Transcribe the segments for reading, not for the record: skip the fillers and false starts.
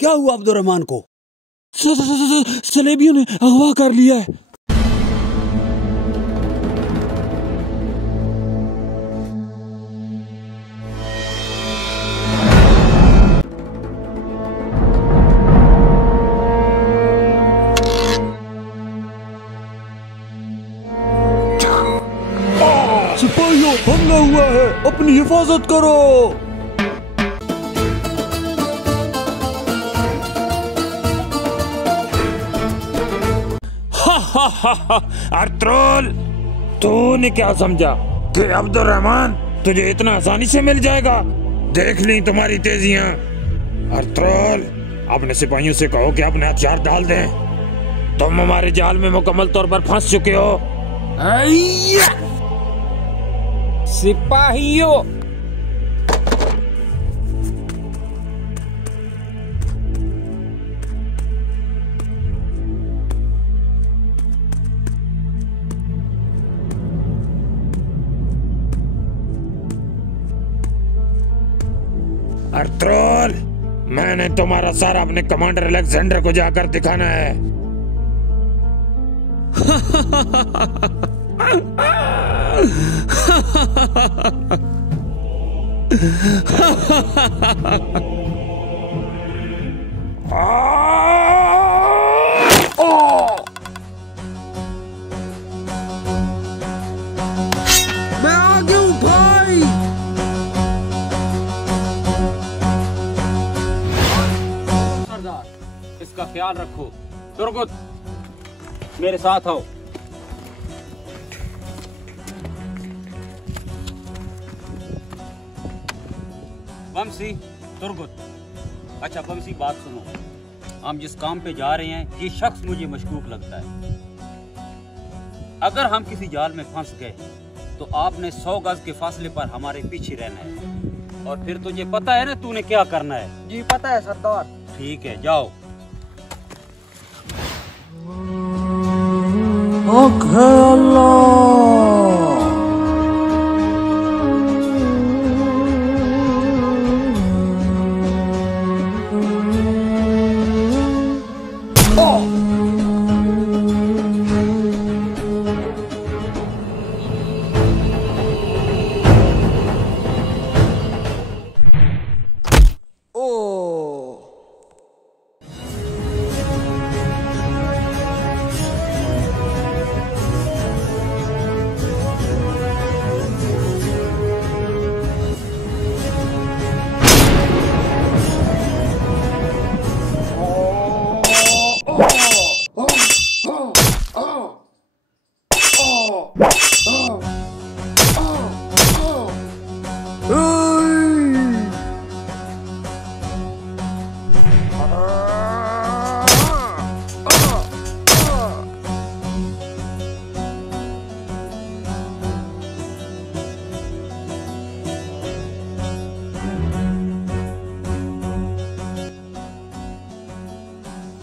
क्या हुआ अब्दुर्रहमान को? सलेबियों ने अगवा कर लिया है। सिपाहियों, हमला हुआ है, अपनी हिफाजत करो। अर्तुल, तूने क्या समझा कि अब्दुर्रहमान तुझे इतना आसानी से मिल जाएगा? देख ली तुम्हारी तेजियां। अर्तुल, अपने सिपाहियों से कहो कि अपने हथियार डाल दें। तुम हमारे जाल में मुकम्मल तौर पर फंस चुके हो। सिपाहियों, अर्तुल, मैंने तुम्हारा सारा अपने कमांडर अलेक्जेंडर को जाकर दिखाना है। मैं आ गया हूँ भाई। सरदार, इसका ख्याल रखो। तुर्गुत, मेरे साथ आओ। बमसी, तुर्गुत। अच्छा बमसी, बात सुनो। हम जिस काम पे जा रहे हैं, ये शख्स मुझे मशकूक लगता है। अगर हम किसी जाल में फंस गए तो आपने 100 गज के फासले पर हमारे पीछे रहना है। और फिर तुझे पता है ना तूने क्या करना है? जी पता है सरदार। ठीक है, जाओ।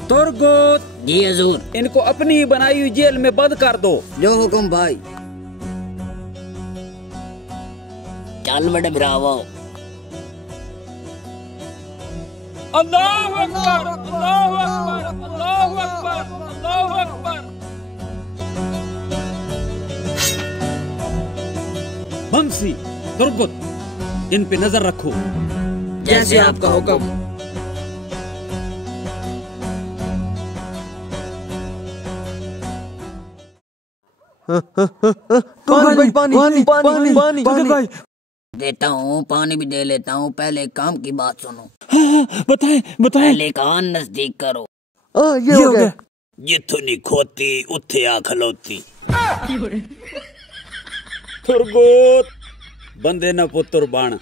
तुर्गुत, जी हजूर। इनको अपनी बनाई हुई जेल में बंद कर दो। जो हुक्म भाई। चल बड़े ब्रावो। अल्लाहु अकबर, अल्लाहु अकबर, अल्लाहु अकबर, अल्लाहु अकबर। बमसी, तुर्गुत, इन पे नजर रखो। जैसे आपका हुक्म। पानी पानी पानी पानी पानी देता हूँ, पानी भी दे लेता हूँ। पहले काम की बात सुनो। बताएं बताएं। पहले कान नजदीक करो। ये हो गया। जिथों नहीं खोती उथे आ खलोती। तुर्गुत, बंदे न पुत्र बन।